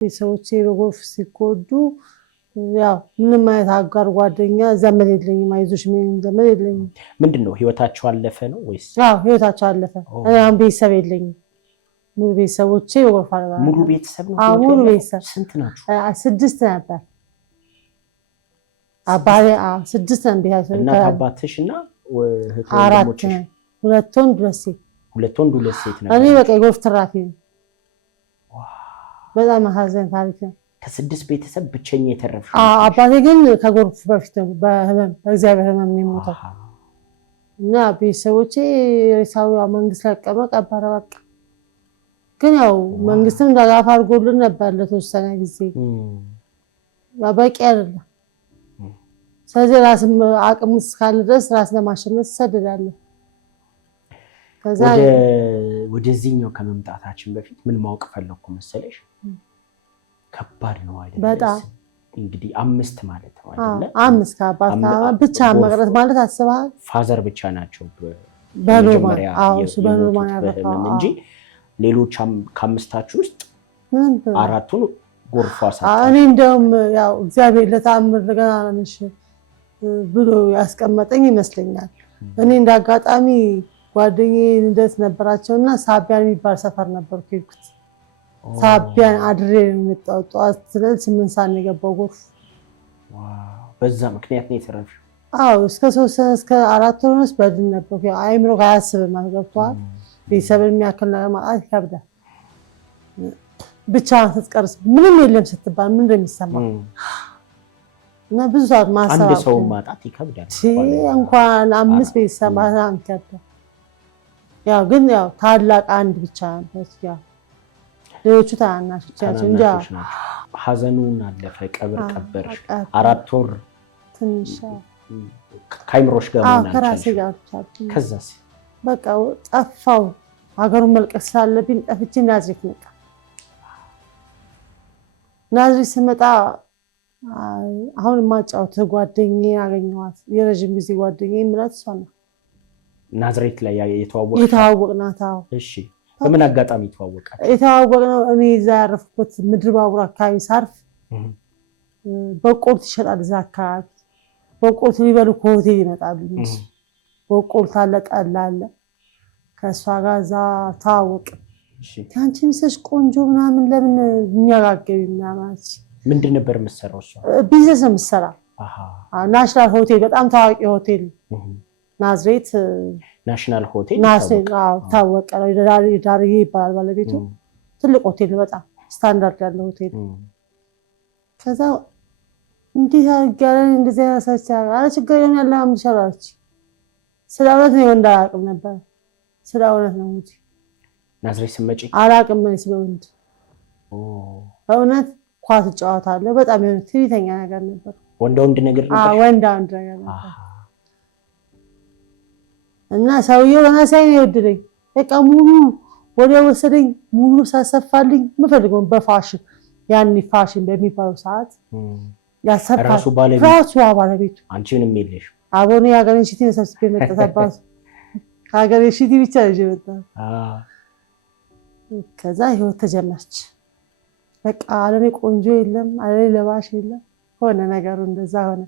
ቤተሰቦቼ በጎርፍ ሲጎዱ ያው ምንም አይነት አጋር ጓደኛ ዘመድ የለኝም አይዞሽ ምንም ዘመድ የለኝም ምንድነው ህይወታቸው አለፈ ነው ወይስ አዎ ህይወታቸው አለፈ አሁን ቤተሰብ የለኝም ሙሉ ቤተሰቦቼ በጎርፍ አለፈ ሙሉ ቤተሰብ ነው አዎ ሙሉ ቤተሰብ ስንት ናችሁ 6 ነበር አባቴ 6 ነን ቢያሰ እና አባትሽና አራት ሁለት ወንድ ሁለት ሴት ነበር እኔ በቃ የጎርፍ ትራፊ ነው በጣም ሀዘን ታሪክ ነው ከ6 ቤተሰብ ብቸኛ የተረፈው አባቴ ግን ከጎርፍ በፊት በህመም በእግዚአብሔር ህመም ነው የሞተው እና ቤተሰቦቼ ሬሳው መንግስት ለቀመ ቀበረ በቃ ግን ያው መንግስትም ዳጋፍ አድርጎልን ነበር ለተወሰነ ጊዜ በቂ አይደለም ስለዚህ ራስ አቅም እስካለ ድረስ ራስ ለማሸነፍ ሰደዳለሁ ከዛ ወደዚህኛው ከመምጣታችን በፊት ምን ማወቅ ፈለኩ መሰለሽ ከባድ ነው አይደል በጣም እንግዲህ 5 ማለት ነው አይደል 5 ከአባት ብቻ መቅረት ማለት አስበሃል ፋዘር ብቻ ናቸው በኖርማል በኖርማል ያረፈው እንጂ ሌሎች ከአምስታችሁ ውስጥ አራቱን ጎርፍ አሳጣ እኔ እንደውም ያው እግዚአብሔር ለታምር ገና ነሽ ብሎ ያስቀመጠኝ ይመስለኛል እኔ እንዳጋጣሚ ጓደኛዬ እንደት ነበራቸውና ሳቢያን የሚባል ሰፈር ነበርኩ ይኩት ሳቢያን አድሬ የመጣው ጧት 8 ሰዓት ነው የገባው ጎርፍ ዋው በዛ ምክንያት ነው የተረፈው አዎ እስከ 3 እስከ 4 ወርስ በድን ነበር ያው አይምሮ ጋያስብ ማለት ገብቷል ቤተሰብን የሚያክል ለማጣት ይከብዳል ብቻ ስትቀርስ ምንም የለም ስትባል ምን እንደሚሰማው እና ብዙ ሰዓት ማሰብ አንድ ሰው ማጣት ይከብዳል እንኳን 5 ቤተሰብ ማጣት ይከብዳል ያው ግን ያው ታላቅ አንድ ብቻ ነው ያው ሌሎቹ ታናናሾች ናቸው እንጂ ሐዘኑን አለፈ ቀብር ቀበርሽ 4 ወር ትንሽ ካይምሮሽ ጋር ማለት ከራሴ ጋር ከዛስ በቃ ጠፋው ሀገሩን መልቀቅ ስላለብኝ ጠፍቼ ናዝሬት መጣ ናዝሬት ስመጣ አሁን ማጫውት ጓደኛዬ አገኘኋት የረጅም ጊዜ ጓደኛዬ ምላት እሷ ነው ናዝሬት ላይ የተዋወቅናት አዎ እሺ በምን አጋጣሚ ተዋወቃችሁ የተዋወቅነው እኔ እዛ ያረፍኩት ምድር ባቡር አካባቢ ሳርፍ በቆልት ይሸጣል እዛ አካባቢ በቆልት ሊበሉ ከሆቴል ይመጣሉ በቆልት አለ ጠላ አለ ከሷ ጋር እዛ ተዋወቅ እሺ ታንቺ ምስሽ ቆንጆ ምናምን ለምን የሚያጋገቢ ምናምን ምንድን ነበር የምትሰራው እሷ ቢዝነስ ነው የምትሰራው ናሽናል ሆቴል በጣም ታዋቂ ሆቴል ናዝሬት ናሽናል ሆቴል ታወቀ ዳርዬ ይባላል ባለቤቱ ትልቅ ሆቴል በጣም ስታንዳርድ ያለው ሆቴል ከዛ እንዴት አጋራን እንደዚህ ያሳቻ አረ ችግር የለም ያለው ምሽራች ስለአውነት ነው እንዳላቅም ነበር ስለአውነት ነው እንጂ ናዝሬት ስመጪ አላቅም ነው ስለወንድ እውነት ኳስ ጨዋታለሁ በጣም የሆነ ትሪተኛ ነገር ነበር ወንድ ነገር ነበር ወንድ ነገር ነበር እና ሰውየው ገና ሳይን ይወድልኝ በቃ ሙሉ ወደ ወሰደኝ ሙሉ ሳሰፋልኝ ምፈልገው በፋሽን ያኒ ፋሽን በሚባለው ሰዓት ያሰፋ ራሱ ባለቤቱ አንቺንም የለሽ አቦኔ ያገረን ሽቲ ተሰብስቤ መጣጣባት ሀገሬ ሽቲ ብቻ ልጅ መጣ ከዛ ህይወት ተጀመረች በቃ አለኔ ቆንጆ የለም አለኔ ለባሽ የለም ሆነ ነገሩ እንደዛ ሆነ